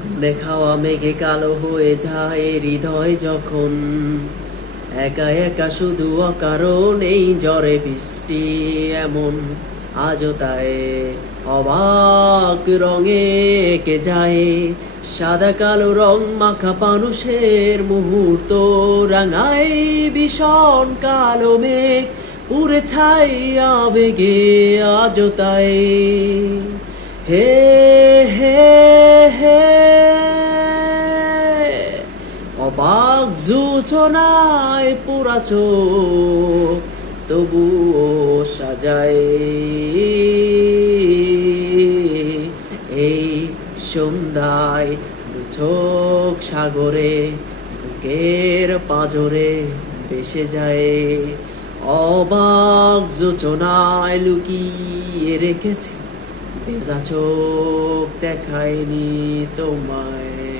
গুনে খাওয়া মেঘে কালো হয়ে যায় হৃদয় যখন একা একা শুধু অকারণেই ঝড়ে বৃষ্টি এমন আজও তাই অবাক রঙে এঁকে যায় সাদা কালো রং মাখা মানুষের মুহূর্ত রাঙায় ভীষণ কালো মেঘ উড়ে ছাই আবেগে আজও তাই হে হে হে অবাক যোচনায় পোড়া চোখ তবুও সাজায় এই সন্ধ্যায় দু চোখ সাগরে বুকের পাঁজরে ভেসে যায় অবাক যোচনায় লুকিয়ে রেখেছি ভেজা চোখ দেখায়নি তোমায়।